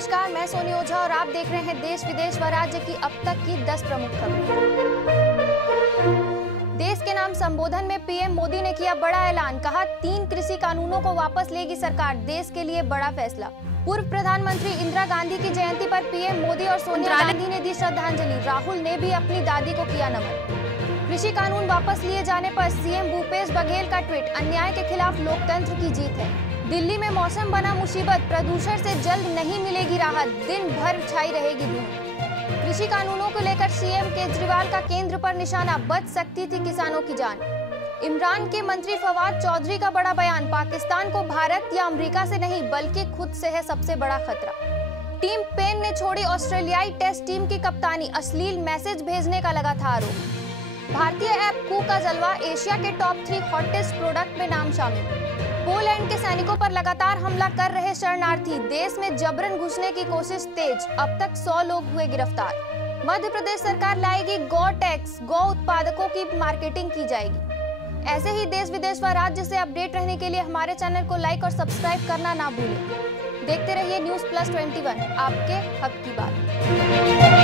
नमस्कार, मैं सोनी ओझा और आप देख रहे हैं देश विदेश व राज्य की अब तक की 10 प्रमुख खबरें। देश के नाम संबोधन में पीएम मोदी ने किया बड़ा ऐलान, कहा 3 कृषि कानूनों को वापस लेगी सरकार, देश के लिए बड़ा फैसला। पूर्व प्रधानमंत्री इंदिरा गांधी की जयंती पर पीएम मोदी और सोनिया गांधी ने दी श्रद्धांजलि, राहुल ने भी अपनी दादी को किया नमन। कृषि कानून वापस लिए जाने पर सीएम भूपेश बघेल का ट्वीट, अन्याय के खिलाफ लोकतंत्र की जीत है। दिल्ली में मौसम बना मुसीबत, प्रदूषण से जल्द नहीं मिलेगी राहत, दिन भर छाई रहेगी धूप। कृषि कानूनों को लेकर सीएम केजरीवाल का केंद्र पर निशाना, बच सकती थी किसानों की जान। इमरान के मंत्री फवाद चौधरी का बड़ा बयान, पाकिस्तान को भारत या अमेरिका से नहीं बल्कि खुद से है सबसे बड़ा खतरा। टीम पेन ने छोड़ी ऑस्ट्रेलियाई टेस्ट टीम की कप्तानी, अश्लील मैसेज भेजने का लगा था आरोप। भारतीय ऐप कू का जलवा, एशिया के टॉप 3 हॉटेस्ट प्रोडक्ट में नाम शामिल। पोलैंड के सैनिकों पर लगातार हमला कर रहे शरणार्थी, देश में जबरन घुसने की कोशिश तेज, अब तक 100 लोग हुए गिरफ्तार। मध्य प्रदेश सरकार लाएगी गौ टैक्स, गौ उत्पादकों की मार्केटिंग की जाएगी। ऐसे ही देश विदेश व राज्य से अपडेट रहने के लिए हमारे चैनल को लाइक और सब्सक्राइब करना ना भूलें। देखते रहिए न्यूज़ प्लस 21, आपके हक की बात।